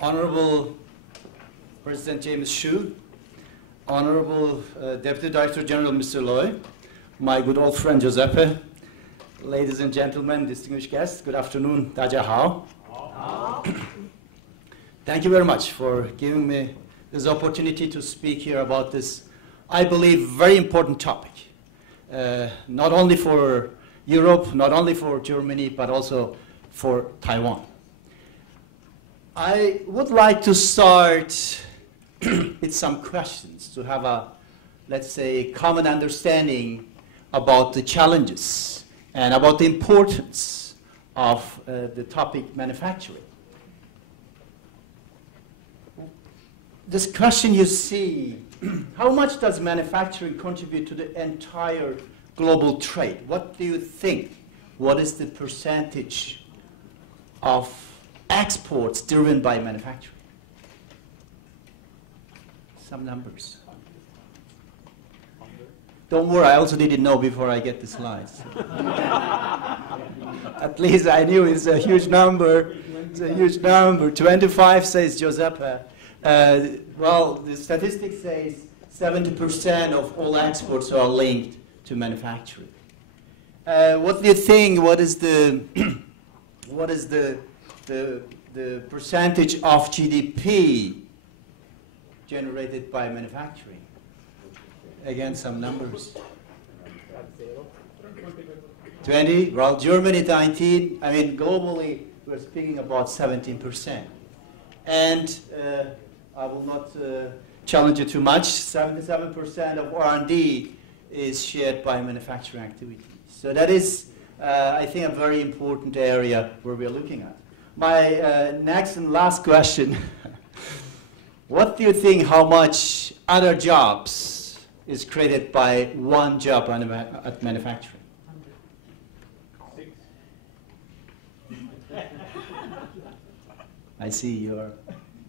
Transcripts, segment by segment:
Honorable President James Hsu, Honorable Deputy Director General Mr. Loy, my good old friend Giuseppe, ladies and gentlemen, distinguished guests, good afternoon, 大家好. Thank you very much for giving me this opportunity to speak here about this, I believe, very important topic. Not only for Europe, not only for Germany, but also for Taiwan. I would like to start with some questions to have a, let's say, common understanding about the challenges and about the importance of the topic manufacturing. This question you see, how much does manufacturing contribute to the entire global trade? What do you think? What is the percentage of exports driven by manufacturing? Some numbers. Don't worry, I also didn't know before I get the slides. At least I knew it's a huge number. It's a huge number. 25 says Giuseppe. Well, the statistics says 70% of all exports are linked to manufacturing. What do you think? What is the the percentage of GDP generated by manufacturing? Again, some numbers. 20? Well, Germany 19. I mean, globally, we're speaking about 17%. And I will not challenge you too much. 77% of R&D is shared by manufacturing activities. So that is, I think, a very important area where we're looking at. My next and last question, what do you think how much other jobs is created by one job at manufacturing? 6. I see you're,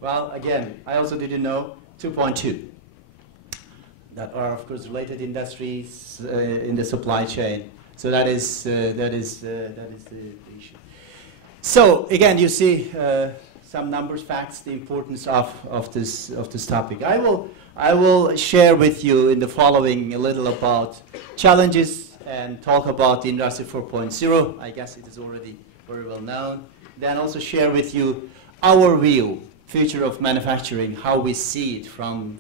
well, again, I also didn't know, 2.2. That are, of course, related industries in the supply chain. So that is the issue. So again, you see some numbers, facts, the importance of this topic. I will share with you in the following a little about challenges and talk about the Industry 4.0. I guess it is already very well known. Then also share with you our view, future of manufacturing, how we see it from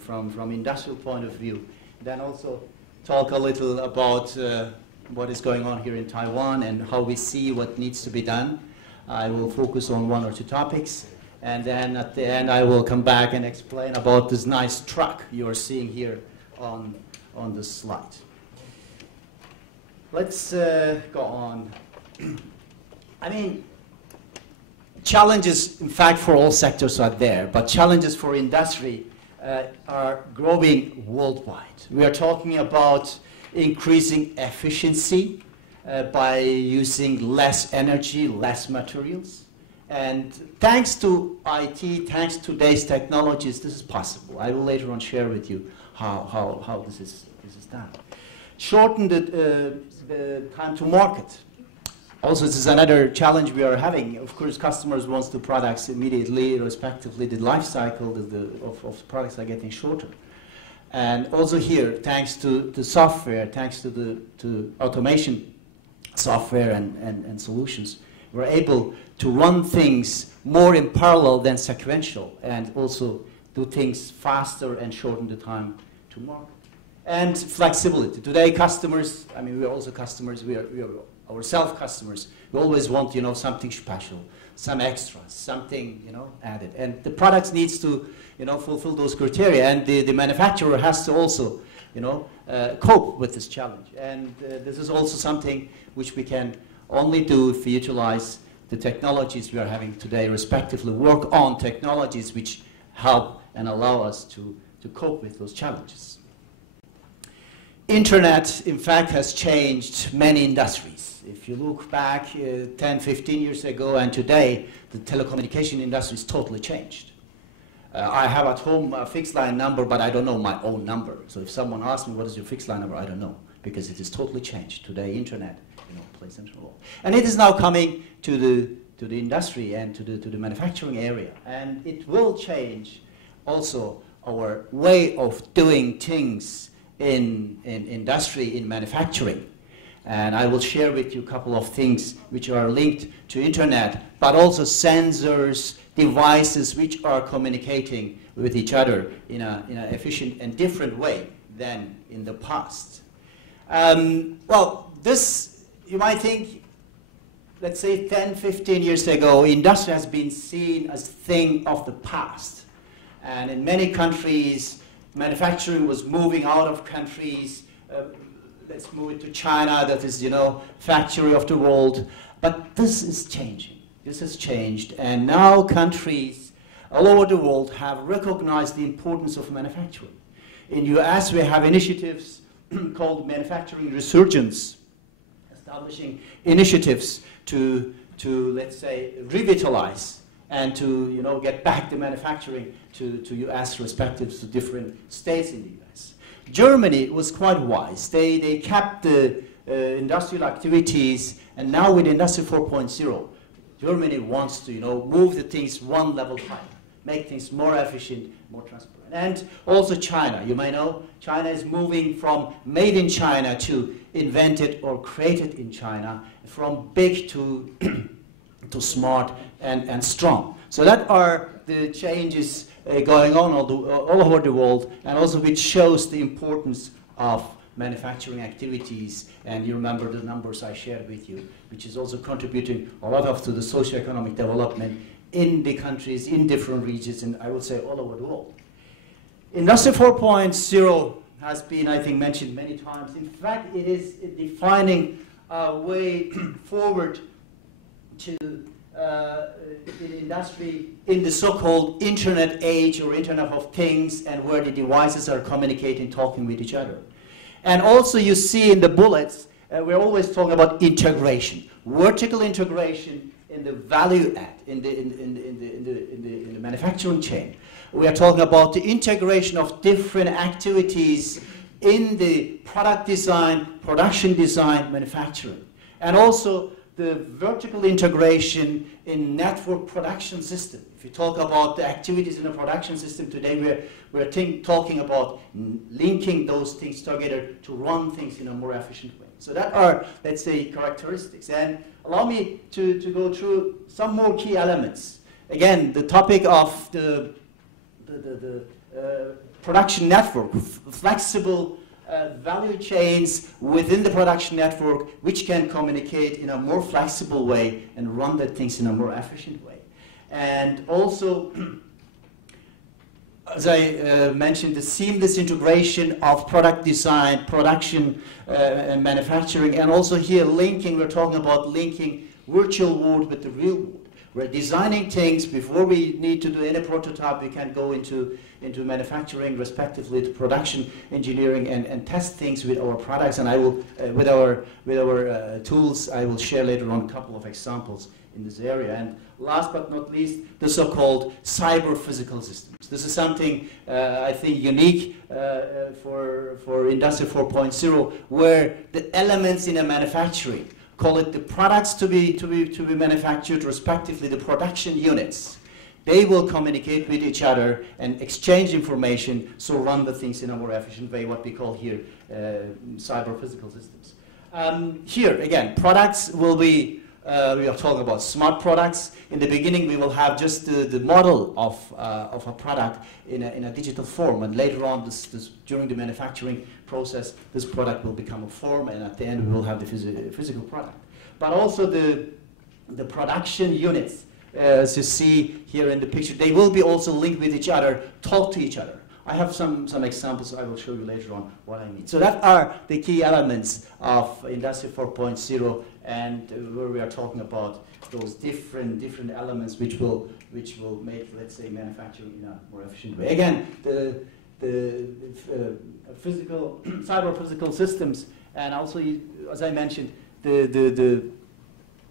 industrial point of view. Then also talk a little about what is going on here in Taiwan and how we see what needs to be done. I will focus on 1 or 2 topics. And then at the end, I will come back and explain about this nice truck you are seeing here on the slide. Let's go on. I mean, challenges, in fact, for all sectors are there, but challenges for industry are growing worldwide. We are talking about increasing efficiency by using less energy, less materials. And thanks to IT, thanks to today's technologies, this is possible. I will later on share with you how this is done. Shorten the time to market. Also, this is another challenge we are having. Of course, customers want the products immediately, respectively, the life cycle of the products are getting shorter. And also here, thanks to the software, thanks to automation software and solutions, we're able to run things more in parallel than sequential, and also do things faster and shorten the time to market. And flexibility. Today, customers, I mean, we're also customers, we are ourselves customers. We always want, something special, some extras, something, added. And the product needs to, fulfill those criteria. And the manufacturer has to also, cope with this challenge. And this is also something which we can only do if we utilize the technologies we are having today, respectively, work on technologies which help and allow us to cope with those challenges. Internet, in fact, has changed many industries. If you look back 10, 15 years ago and today, the telecommunication industry is totally changed. I have at home a fixed line number, but I don't know my own number. So if someone asks me, what is your fixed line number, I don't know, because it is totally changed. Today, internet plays a central role. And it is now coming to the industry and to the manufacturing area. And it will change also our way of doing things in industry, in manufacturing. And I will share with you a couple of things which are linked to internet, but also sensors, devices which are communicating with each other in an efficient and different way than in the past. Well, this, you might think, let's say 10, 15 years ago, industry has been seen as a thing of the past. And in many countries, manufacturing was moving out of countries. Let's move it to China, that is, factory of the world. But this is changing. This has changed. And now countries all over the world have recognized the importance of manufacturing. In US, we have initiatives called Manufacturing Resurgence, establishing initiatives to let's say, revitalize and to get back the manufacturing to US respective to different states in the US. Germany was quite wise. They kept the industrial activities, and now with Industry 4.0, Germany wants to move the things one level higher, make things more efficient, more transparent. And also China. You may know China is moving from made in China to invented or created in China, from big to smart and strong. So that are the changes going on all over the world, and also which shows the importance of manufacturing activities. And you remember the numbers I shared with you, which is also contributing a lot of to the socio-economic development in the countries, in different regions, and I would say all over the world. Industry 4.0 has been, I think, mentioned many times. In fact, it is defining a way forward to in industry in the so-called internet age or Internet of Things, and where the devices are communicating, talking with each other. And also you see in the bullets, we're always talking about integration, vertical integration in the value add, in the manufacturing chain. We are talking about the integration of different activities in the product design, production design, manufacturing. And also the vertical integration in network production system. If you talk about the activities in a production system today, we're talking about linking those things together to run things in a more efficient way. So that are, let's say, characteristics. And allow me to go through some more key elements. Again, the topic of the production network, flexible value chains within the production network, which can communicate in a more flexible way and run the things in a more efficient way. And also, as I mentioned, the seamless integration of product design, production, and manufacturing, and also here linking, we're talking about linking virtual world with the real world. We're designing things before we need to do any prototype. We can go into manufacturing, respectively, to production engineering, and test things with our products. And I will, with our tools, I will share later on a couple of examples in this area. And last but not least, the so-called cyber physical systems. This is something I think unique for Industry 4.0, where the elements in a manufacturing, call it the products to be manufactured, respectively the production units, they will communicate with each other and exchange information, so run the things in a more efficient way, what we call here cyber physical systems. Here, again, products will be, we are talking about smart products. In the beginning, we will have just the model of a product in a digital form, and later on, during the manufacturing process, this product will become a form, and at the end, we will have the physical product. But also the production units, as you see here in the picture, they will be also linked with each other, talk to each other. I have some examples I will show you later on what I mean. So that are the key elements of Industry 4.0, and where we are talking about those different elements which will make, let's say, manufacturing in a more efficient way. Again, the physical, cyber physical systems, and also, as I mentioned,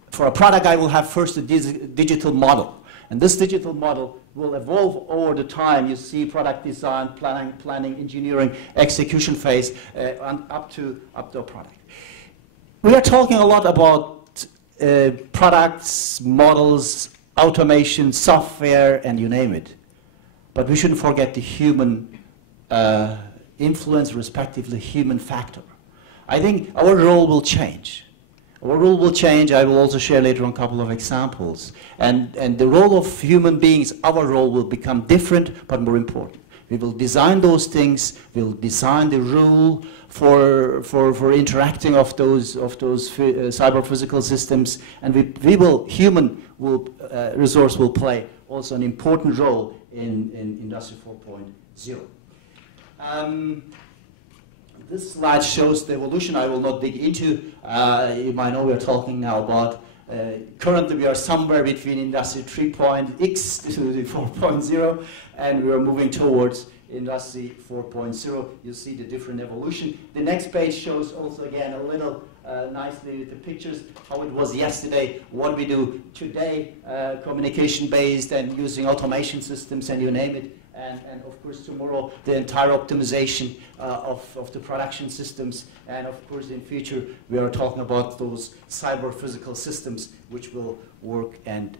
for a product, I will have first a digital model. And this digital model will evolve over the time. You see product design, planning, engineering, execution phase, and up to a product. We are talking a lot about products, models, automation, software, and you name it. But we shouldn't forget the human influence, respectively human factor. I think our role will change. Our role will change. I will also share later on a couple of examples. And the role of human beings, our role will become different but more important. We will design those things. We'll design the rule for interacting of those cyber physical systems, and human resource will play also an important role in Industry 4.0. This slide shows the evolution. I will not dig into. You might know we are talking now about. Currently, we are somewhere between Industry 3.x to the 4.0, and we are moving towards Industry 4.0. You see the different evolution. The next page shows also again a little nicely with the pictures how it was yesterday, what we do today, communication-based and using automation systems and you name it. And of course tomorrow the entire optimization of the production systems, and of course in future we are talking about those cyber physical systems which will work and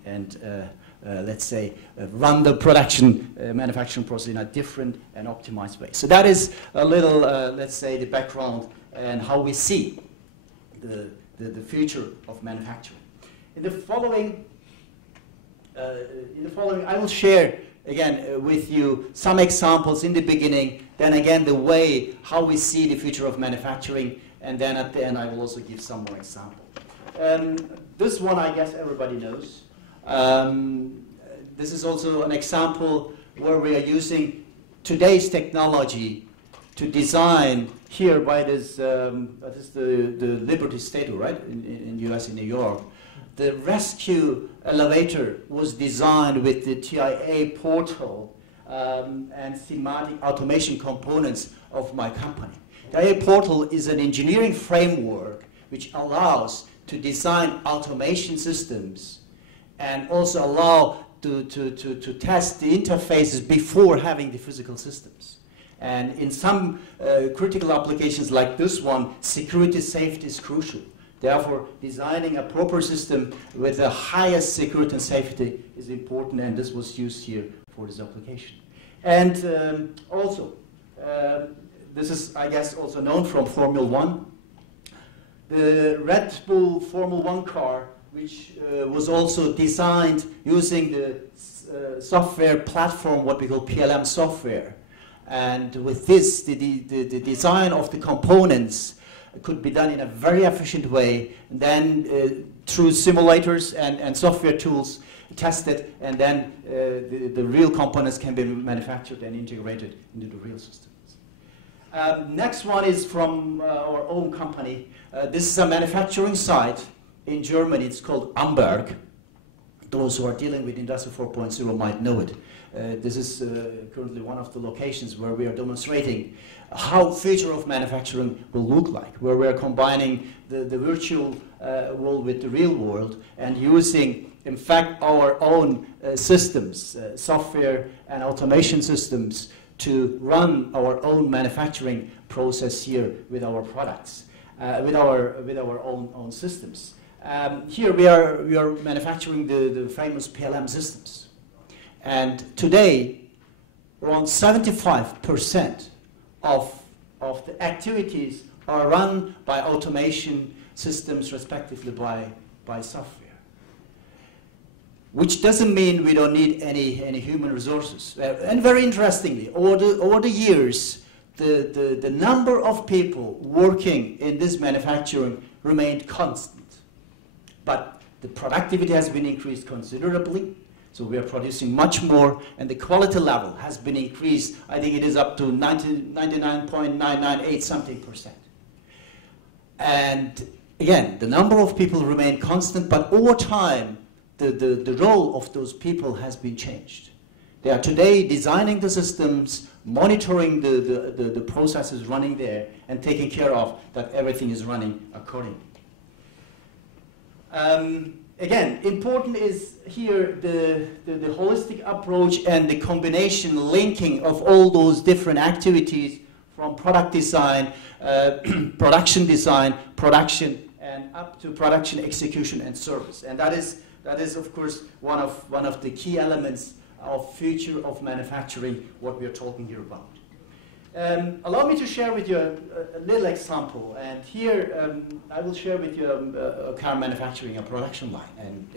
let's say run the production manufacturing process in a different and optimized way. So that is a little let's say the background and how we see the future of manufacturing. In the following I will share again with you some examples in the beginning, then again the way how we see the future of manufacturing, and then at the end I will also give some more examples. This one I guess everybody knows. This is also an example where we are using today's technology to design here by this, that is the Liberty Statue, right, in US, in New York. The rescue elevator was designed with the TIA portal and thematic automation components of my company. TIA portal is an engineering framework which allows to design automation systems and also allow to test the interfaces before having the physical systems. And in some critical applications like this one, security safety is crucial. Therefore, designing a proper system with the highest security and safety is important, and this was used here for this application. And also, this is, I guess, also known from Formula One. The Red Bull Formula One car, which was also designed using the software platform, what we call PLM software. And with this, the design of the components could be done in a very efficient way, and then through simulators and software tools tested, and then the real components can be manufactured and integrated into the real systems. Next one is from our own company. This is a manufacturing site in Germany. It's called Amberg. Those who are dealing with Industry 4.0 might know it. This is currently one of the locations where we are demonstrating how future of manufacturing will look like, where we are combining the virtual world with the real world and using, in fact, our own systems, software and automation systems to run our own manufacturing process here with our products, with our own systems. Here we are manufacturing the famous PLM systems. And today, around 75% of the activities are run by automation systems, respectively by software. Which doesn't mean we don't need any human resources. And very interestingly, over the years, the number of people working in this manufacturing remained constant. But the productivity has been increased considerably. So we are producing much more, and the quality level has been increased. I think it is up to 99.998 something %. And again, the number of people remain constant, but over time, the role of those people has been changed. They are today designing the systems, monitoring the processes running there, and taking care of that everything is running accordingly. Again, important is here the holistic approach and the combination, linking of all those different activities from product design, production, and up to production, execution, and service. And that is of course, one of the key elements of future of manufacturing, what we are talking here about. Allow me to share with you a little example. And here, I will share with you a car manufacturing, a production line. And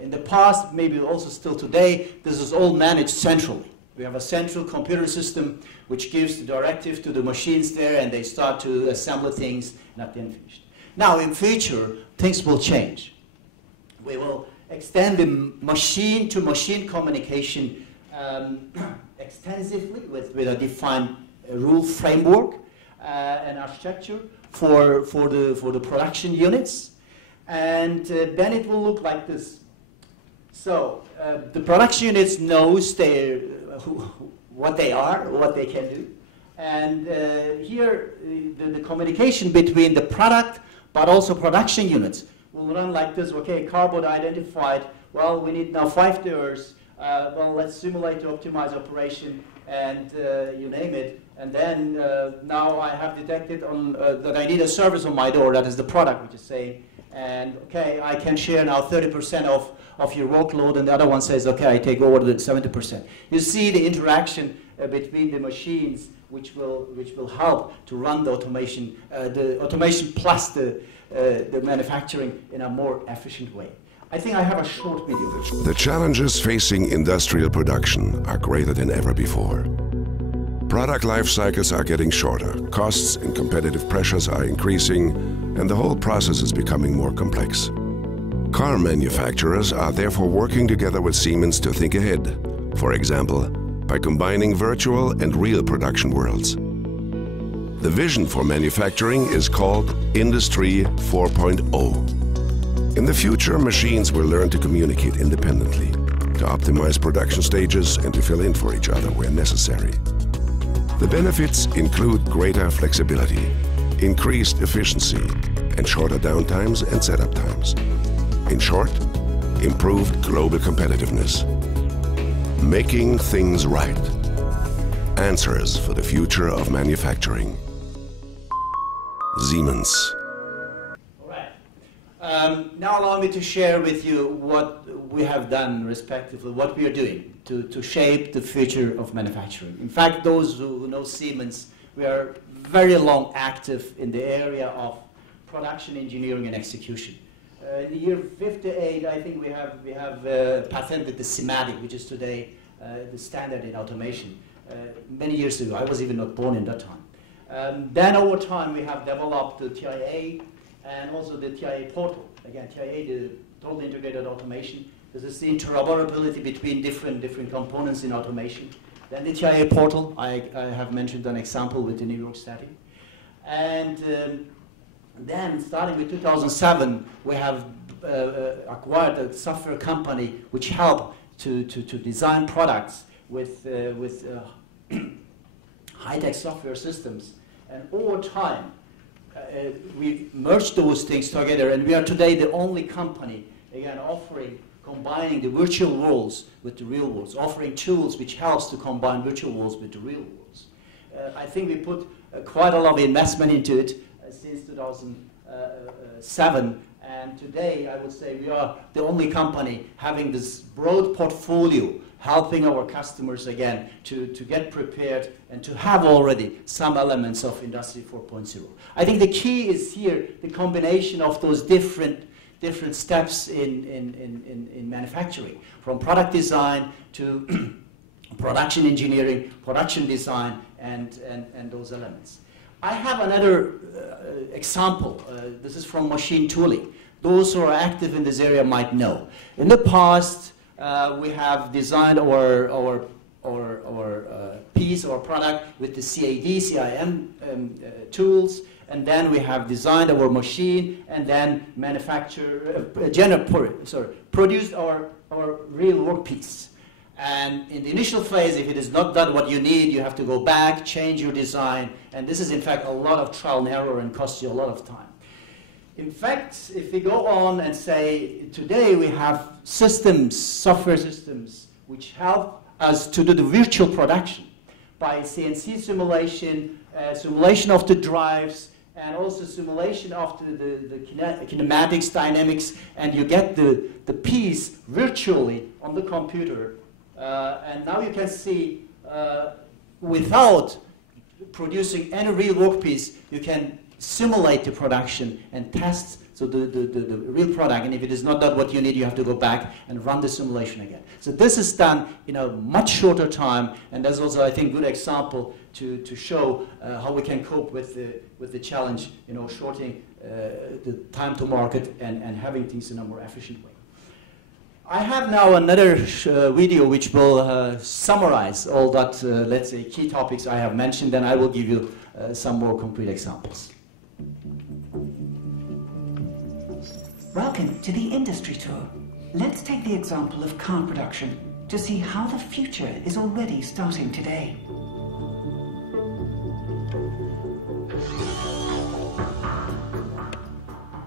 in the past, maybe also still today, this is all managed centrally. We have a central computer system which gives the directive to the machines there, and they start to assemble things and at the end finished. Now, in future, things will change. We will extend the machine-to-machine communication extensively with a defined rule framework and architecture for the production units, and then it will look like this. So the production units knows what they are, what they can do, and here the communication between the product but also production units will run like this. Okay, cardboard identified. Well, we need now 5 doors. Well, let's simulate to optimize operation, and you name it. And then now I have detected that I need a service on my door. That is the product, which is saying, and okay, I can share now 30% of your workload, and the other one says, okay, I take over the 70%. You see the interaction between the machines, which will help to run the automation plus the manufacturing in a more efficient way. I think I have a short video. The challenges facing industrial production are greater than ever before. Product life cycles are getting shorter, costs and competitive pressures are increasing, and the whole process is becoming more complex. Car manufacturers are therefore working together with Siemens to think ahead, for example, by combining virtual and real production worlds. The vision for manufacturing is called Industrie 4.0. In the future, machines will learn to communicate independently, to optimize production stages and to fill in for each other where necessary. The benefits include greater flexibility, increased efficiency, and shorter downtimes and setup times. In short, improved global competitiveness. Making things right. Answers for the future of manufacturing. Siemens. All right. Now allow me to share with you what we have done, respectively, what we are doing to shape the future of manufacturing. In fact, those who know Siemens, we are very long active in the area of production engineering and execution. In the year 58, I think we have patented the Simatic, which is today the standard in automation. Many years ago, I was even not born in that time. Then over time, we have developed the TIA and also the TIA portal. Again, TIA, the total integrated automation. This is the interoperability between different components in automation. Then the TIA portal, I have mentioned an example with the New York Static. And then, starting with 2007, we have acquired a software company which helped to design products with high-tech software systems. And over time, we merged those things together, and we are today the only company, again, combining the virtual worlds with the real worlds, offering tools which helps to combine virtual worlds with the real worlds. I think we put quite a lot of investment into it since 2007, and today I would say we are the only company having this broad portfolio, helping our customers again to get prepared and to have already some elements of Industry 4.0. I think the key is here the combination of those different steps in manufacturing, from product design to production engineering, production design, and those elements. I have another example. This is from machine tooling. Those who are active in this area might know. In the past, we have designed our piece or product with the CAD, CIM tools, and then we have designed our machine and then produced our real workpiece. And in the initial phase, if it is not done what you need, you have to go back, change your design, and this is in fact a lot of trial and error and costs you a lot of time. In fact, if we go on and say, today we have systems, software systems, which help us to do the virtual production by CNC simulation, simulation of the drives, and also simulation of the kinematics, dynamics, and you get the piece virtually on the computer. And now you can see without producing any real workpiece, you can simulate the production and test the real product, and if it is not that what you need, you have to go back and run the simulation again. So this is done in a much shorter time, and that's also, I think, a good example to show how we can cope with the challenge, shortening the time to market and having things in a more efficient way. I have now another video which will summarize all that, let's say, key topics I have mentioned, and I will give you some more concrete examples. Welcome to the Industry Tour. Let's take the example of car production to see how the future is already starting today.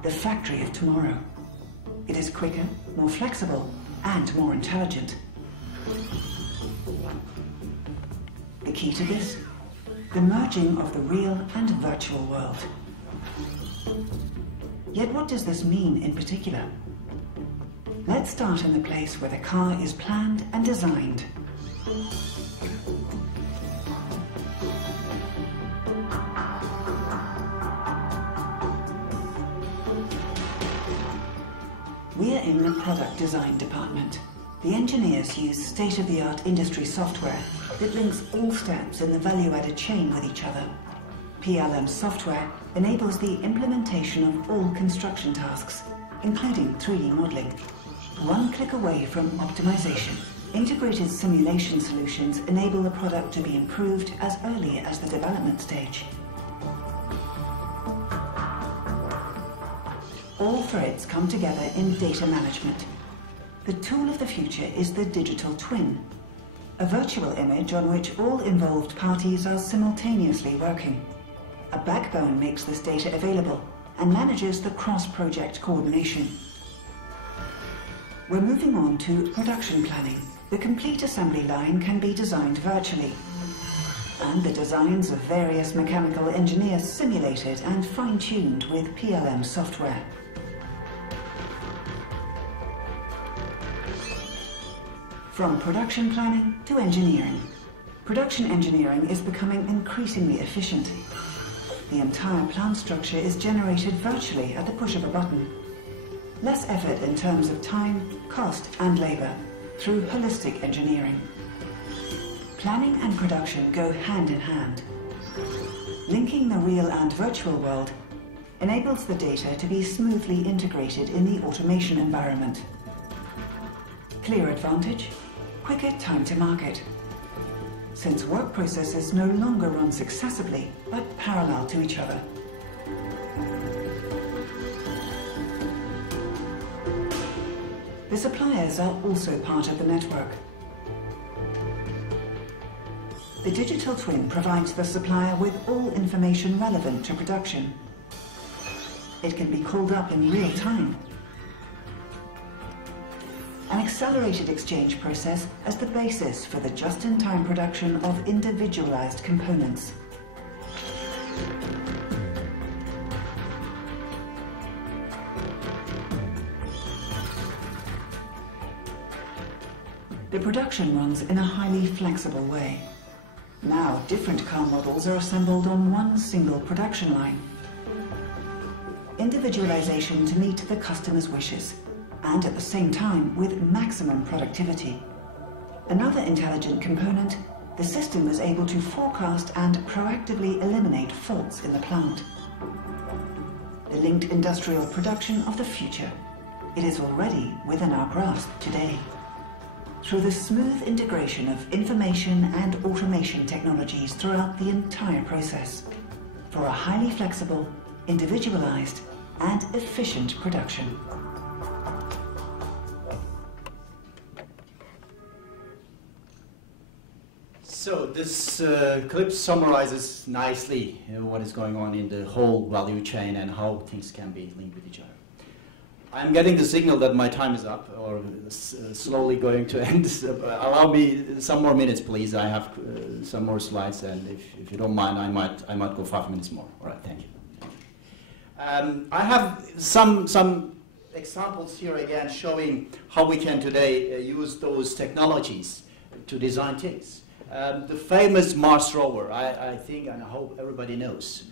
The factory of tomorrow. It is quicker, more flexible, and more intelligent. The key to this? The merging of the real and virtual world. Yet what does this mean in particular? Let's start in the place where the car is planned and designed. We're in the product design department. The engineers use state-of-the-art industry software that links all steps in the value-added chain with each other. PLM software enables the implementation of all construction tasks, including 3D modeling. One click away from optimization. Integrated simulation solutions enable the product to be improved as early as the development stage. All threads come together in data management. The tool of the future is the digital twin, a virtual image on which all involved parties are simultaneously working. A backbone makes this data available and manages the cross-project coordination. We're moving on to production planning. The complete assembly line can be designed virtually, and the designs of various mechanical engineers simulated and fine-tuned with PLM software. From production planning to engineering. Production engineering is becoming increasingly efficient. The entire plant structure is generated virtually at the push of a button. Less effort in terms of time, cost, and labor through holistic engineering. Planning and production go hand in hand. Linking the real and virtual world enables the data to be smoothly integrated in the automation environment. Clear advantage, quicker time to market. Since work processes no longer run successively, but parallel to each other. The suppliers are also part of the network. The digital twin provides the supplier with all information relevant to production. It can be called up in real time. An accelerated exchange process as the basis for the just-in-time production of individualized components. The production runs in a highly flexible way. Now, different car models are assembled on one single production line. Individualization to meet the customer's wishes, and at the same time with maximum productivity. Another intelligent component, the system is able to forecast and proactively eliminate faults in the plant. The linked industrial production of the future. It is already within our grasp today. Through the smooth integration of information and automation technologies throughout the entire process, for a highly flexible, individualized, and efficient production. So this clip summarizes nicely what is going on in the whole value chain and how things can be linked with each other. I'm getting the signal that my time is up, or slowly going to end. Allow me some more minutes, please. I have some more slides, and if you don't mind, I might go 5 minutes more. All right, thank you. I have some examples here again showing how we can today use those technologies to design things. The famous Mars rover, I think and I hope everybody knows.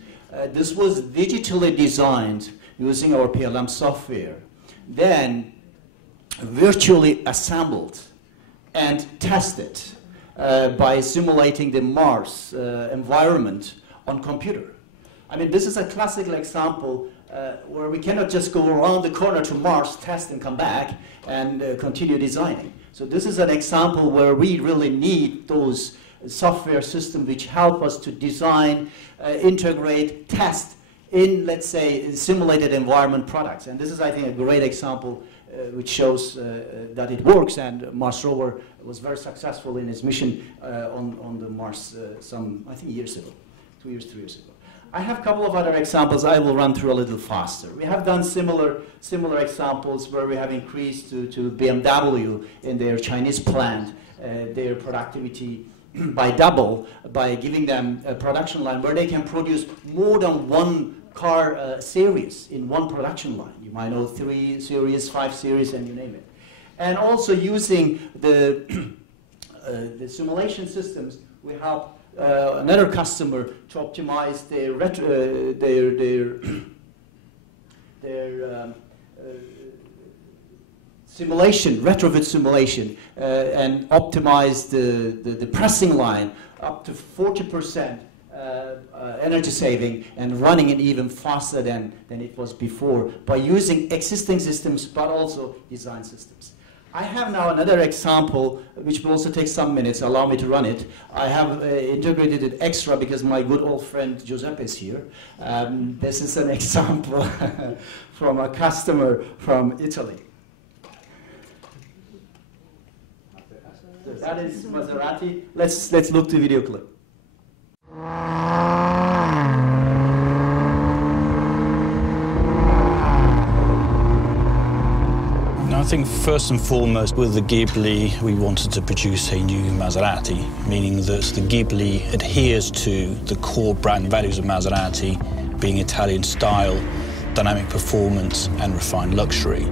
This was digitally designed using our PLM software, then virtually assembled and tested by simulating the Mars environment on computer. I mean, this is a classical example where we cannot just go around the corner to Mars, test and come back and continue designing. So this is an example where we really need those software systems which help us to design, integrate, test in, let's say, in simulated environment products. And this is, I think, a great example which shows that it works, and Mars rover was very successful in its mission on the Mars some, I think, years ago, 2 years, 3 years ago. I have a couple of other examples I will run through a little faster. We have done similar examples where we have increased to BMW in their Chinese plant their productivity by double by giving them a production line where they can produce more than one car series in one production line. You might know 3 series, 5 series, and you name it. And also using the simulation systems, we help another customer to optimize their simulation, retrofit simulation, and optimize the pressing line up to 40% energy saving and running it even faster than it was before by using existing systems but also design systems. I have now another example which will also take some minutes. Allow me to run it. I have integrated it extra because my good old friend Giuseppe is here. This is an example from a customer from Italy. So that is Maserati. Let's look the video clip. I think first and foremost with the Ghibli we wanted to produce a new Maserati, meaning that the Ghibli adheres to the core brand values of Maserati, being Italian style, dynamic performance and refined luxury.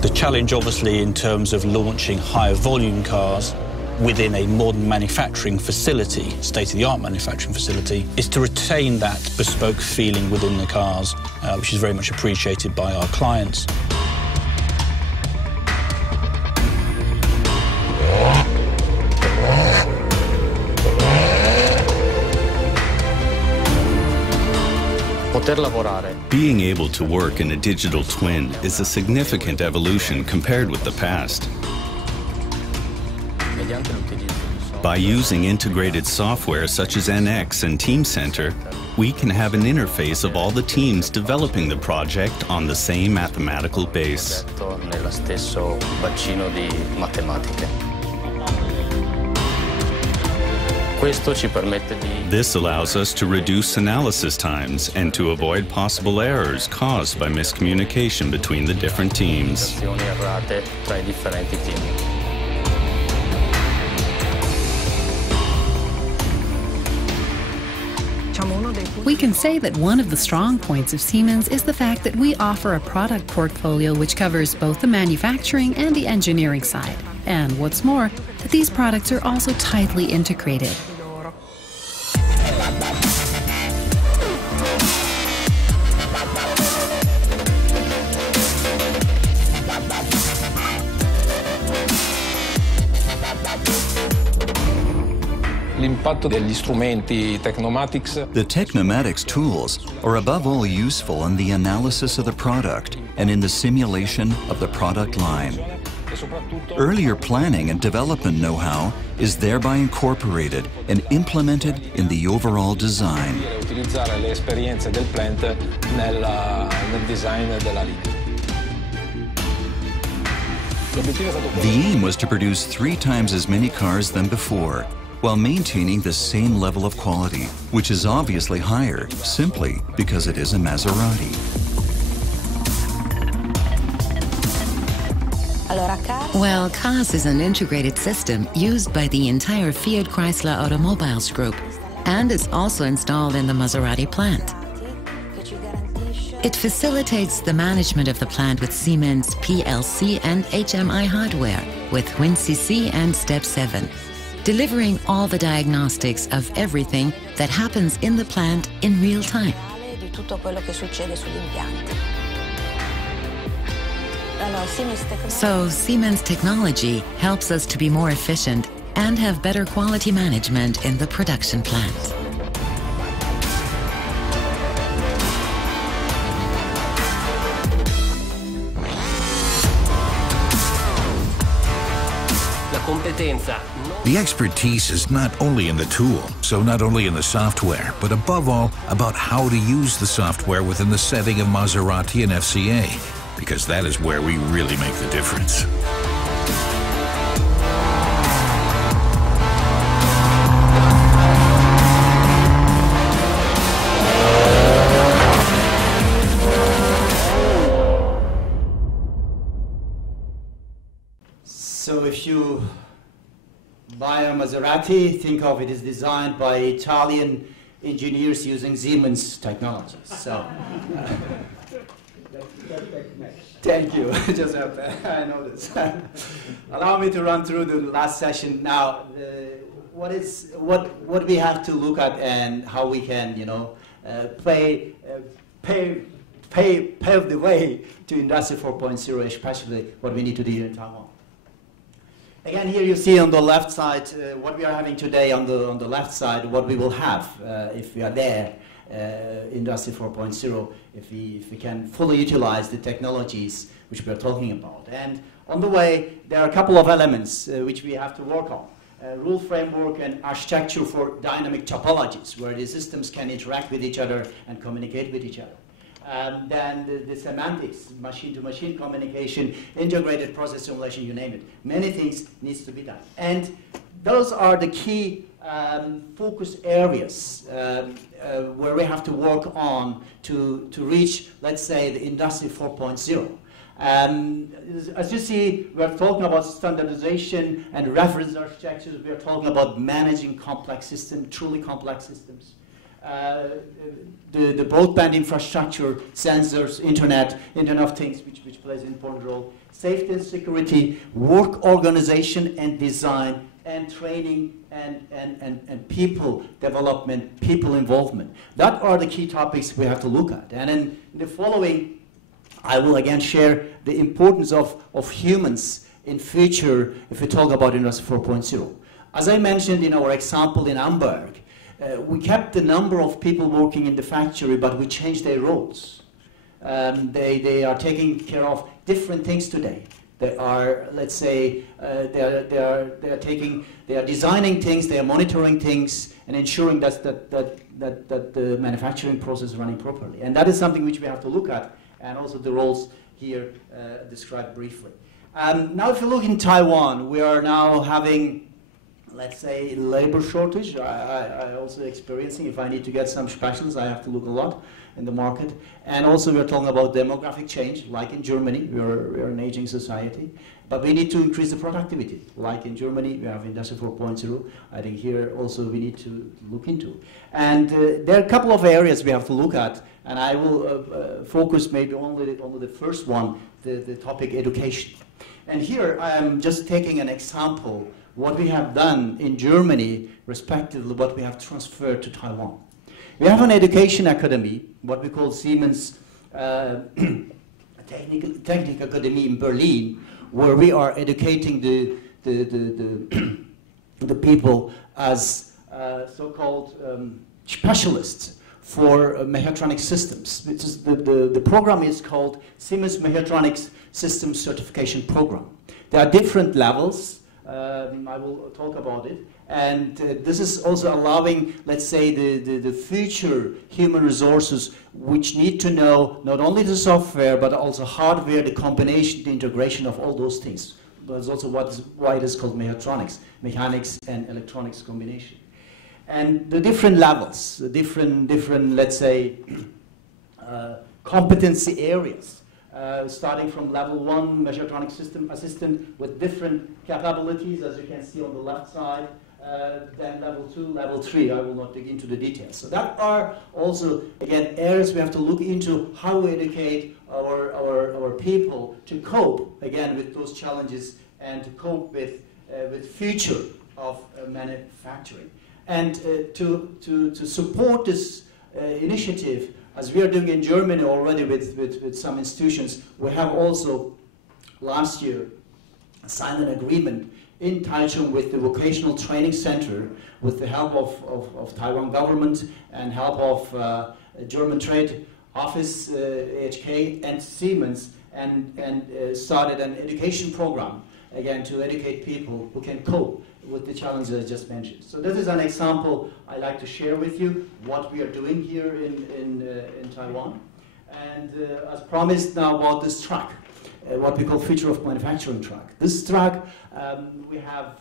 The challenge obviously in terms of launching higher volume cars within a modern manufacturing facility, state-of-the-art manufacturing facility, is to retain that bespoke feeling within the cars, which is very much appreciated by our clients. Being able to work in a digital twin is a significant evolution compared with the past. By using integrated software such as NX and Teamcenter, we can have an interface of all the teams developing the project on the same mathematical base. This allows us to reduce analysis times and to avoid possible errors caused by miscommunication between the different teams. We can say that one of the strong points of Siemens is the fact that we offer a product portfolio which covers both the manufacturing and the engineering side. And what's more, that these products are also tightly integrated. The Technomatics tools are above all useful in the analysis of the product and in the simulation of the product line. Earlier planning and development know-how is thereby incorporated and implemented in the overall design. The aim was to produce 3 times as many cars than before, while maintaining the same level of quality, which is obviously higher simply because it is a Maserati. Well, CAS is an integrated system used by the entire Fiat Chrysler Automobiles Group and is also installed in the Maserati plant. It facilitates the management of the plant with Siemens PLC and HMI hardware with WinCC and Step 7, delivering all the diagnostics of everything that happens in the plant in real time. So Siemens technology helps us to be more efficient and have better quality management in the production plant. The expertise is not only in the tool, so not only in the software, but above all about how to use the software within the setting of Maserati and FCA, because that is where we really make the difference. So if you buy a Maserati, think of it as designed by Italian engineers using Siemens technology. So, thank you. Just have to, I know this. Allow me to run through the last session now. What we have to look at and how we can, pave the way to Industry 4.0, especially what we need to do here in Taiwan. Again, here you see on the left side what we are having today. On the left side, what we will have if we are there, Industry 4.0, if we can fully utilize the technologies which we are talking about. And on the way, there are a couple of elements which we have to work on. Rule framework and architecture for dynamic topologies, where the systems can interact with each other and communicate with each other. Then the semantics, machine-to-machine communication, integrated process simulation, you name it. Many things needs to be done. And those are the key focus areas where we have to work on to reach, let's say, the Industry 4.0. As you see, we're talking about standardization and reference architectures. We're talking about managing complex systems, truly complex systems. The broadband infrastructure, sensors, Internet of Things, which plays an important role. Safety and security, work organization and design, and training and people development, people involvement. That are the key topics we have to look at. And in the following, I will again share the importance of humans in future if we talk about Industry 4.0. As I mentioned in our example in Hamburg, we kept the number of people working in the factory, but we changed their roles. They are taking care of different things today. They are, let's say, they are designing things, they are monitoring things, and ensuring that the manufacturing process is running properly. And that is something which we have to look at, and also the roles here described briefly. Now, if you look in Taiwan, we are now having, let's say, labor shortage. I also experiencing, if I need to get some specialists, I have to look a lot in the market. And also we're talking about demographic change, like in Germany, we're an aging society. But we need to increase the productivity. Like in Germany, we have Industry 4.0. I think here also we need to look into. And there are a couple of areas we have to look at, and I will focus maybe only the first one, the topic education. And here I am just taking an example what we have done in Germany, respectively, what we have transferred to Taiwan. We have an education academy, what we call Siemens Technical Academy in Berlin, where we are educating the people as so-called specialists for mechatronic systems. Which is the program is called Siemens Mechatronics Systems Certification Program. There are different levels. I will talk about it. And this is also allowing, let's say, the future human resources which need to know not only the software, but also hardware, the combination, the integration of all those things. That's also why it is called mechatronics, mechanics and electronics combination. And the different levels, the different let's say, competency areas. Starting from level 1, mechatronic system assistant with different capabilities, as you can see on the left side, then level 2, level 3. I will not dig into the details. So that are also, again, areas we have to look into how we educate our people to cope, again, with those challenges and to cope with future of manufacturing. And to support this initiative, as we are doing in Germany already with some institutions, we have also last year signed an agreement in Taichung with the Vocational Training Center with the help of Taiwan government and help of German Trade Office, AHK, and Siemens, and started an education program, again, to educate people who can cope with the challenges I just mentioned. So this is an example I like to share with you, what we are doing here in Taiwan. And as promised now about this truck, what we call Future of Manufacturing truck. This truck we have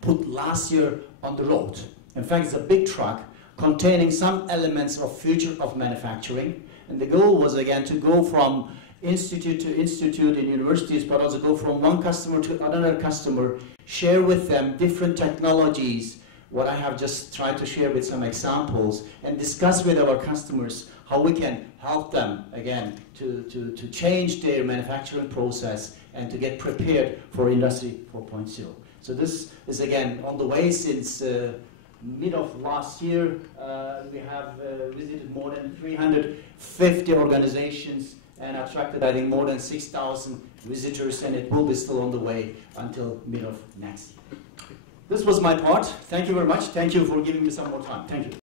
put last year on the road. In fact, it's a big truck containing some elements of future of manufacturing. And the goal was, again, to go from institute to institute in universities, but also go from one customer to another customer, share with them different technologies, what I have just tried to share with some examples, and discuss with our customers how we can help them, again, to change their manufacturing process and to get prepared for Industry 4.0. So this is, again, on the way since mid of last year. We have visited more than 350 organizations and attracted, I think, more than 6,000 visitors, and it will be still on the way until mid of next year. This was my part. Thank you very much. Thank you for giving me some more time. Thank you.